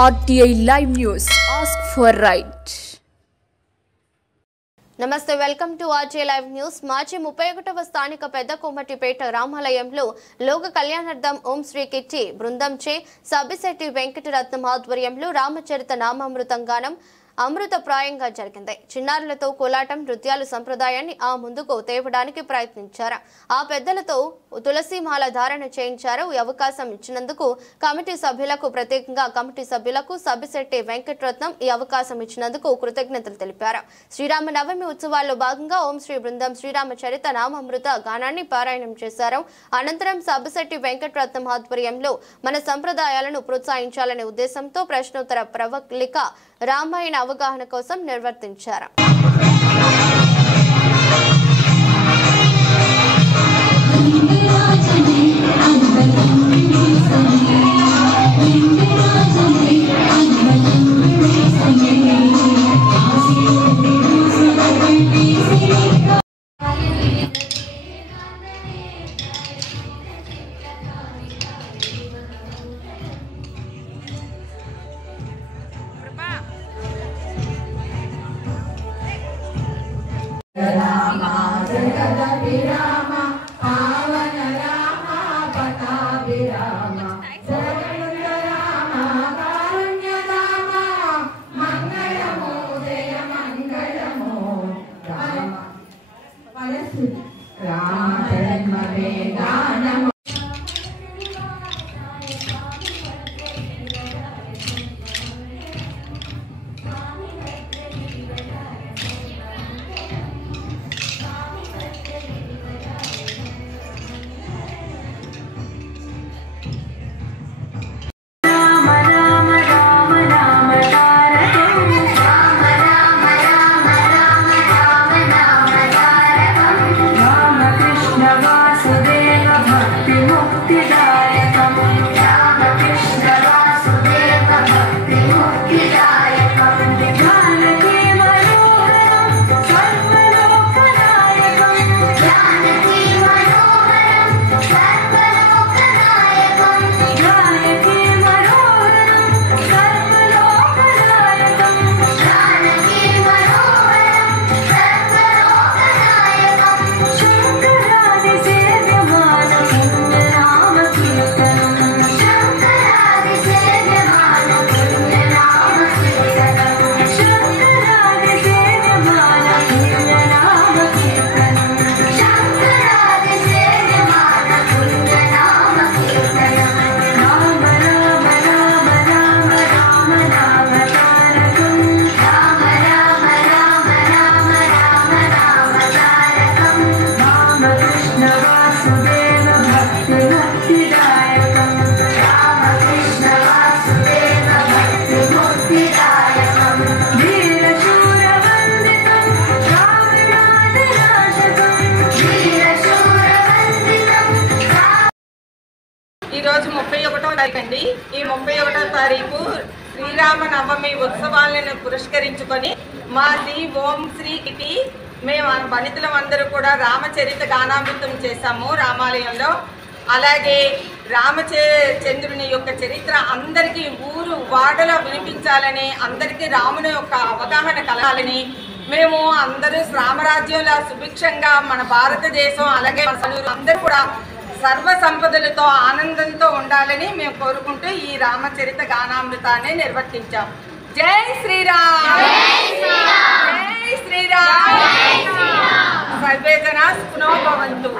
RTI Live News. Ask for right. నమస్తే, welcome to RTI Live News. మార్చి 31వ స్థానిక పెద్ద కొమ్మటిపేట రామాలయంలో లోక కళ్యాణార్థం ఓం శ్రీ కిట్టి బృందంచే సబ్బిశెట్టి వెంకటరత్నం ఆధ్వర్యంలో రామచరిత నామామృతం గానం అమృతప్రాయంగా జరిగింది. చిన్నారులతో కోలాటం నృత్యాలు సంప్రదాయాన్ని ఆ ముందుకు తేవడానికి ప్రయత్నించారు. ఆ పెద్దలతో తులసిమాల ధారణ చేయించారు. ఈ అవకాశం ఇచ్చినందుకు కమిటీ సభ్యులకు, ప్రత్యేకంగా కమిటీ సభ్యులకు సబ్బిశెట్టి వెంకటరత్నం ఈ అవకాశం ఇచ్చినందుకు కృతజ్ఞతలు తెలిపారు. శ్రీరామ నవమి ఉత్సవాల్లో భాగంగా ఓం శ్రీ బృందం శ్రీరామచరిత నామామృత గానాన్ని పారాయణం చేశారు. అనంతరం సబ్బిశెట్టి వెంకటరత్నం ఆధ్వర్యంలో మన సంప్రదాయాలను ప్రోత్సహించాలనే ఉద్దేశంతో ప్రశ్నోత్తర ప్రవళిక రామాయణ అవగాహన కోసం నిర్వర్తించారు. ఈరోజు 31వ తారీఖు అండి. ఈ 31వ తారీఖు శ్రీరామ నవమి ఉత్సవాలను పురస్కరించుకొని మాది ఓం శ్రీ కిటి మేము వనితలం అందరూ కూడా రామచరిత గానామృతం చేశాము రామాలయంలో. అలాగే రామచంద్రుని యొక్క చరిత్ర అందరికీ ఊరు వాడలో వినిపించాలని, అందరికీ రాముని యొక్క అవగాహన కలగాలని, మేము అందరూ రామరాజ్యంలో సుభిక్షంగా మన భారతదేశం అలాగే అందరూ కూడా సర్వ సంపదలతో ఆనందంతో ఉండాలని మేము కోరుకుంటూ ఈ రామచరిత గానామృతాన్ని నిర్వర్తించాం. జై శ్రీరామ్, జై శ్రీరామ్, సర్వే జనా సుఖినో భవంతు.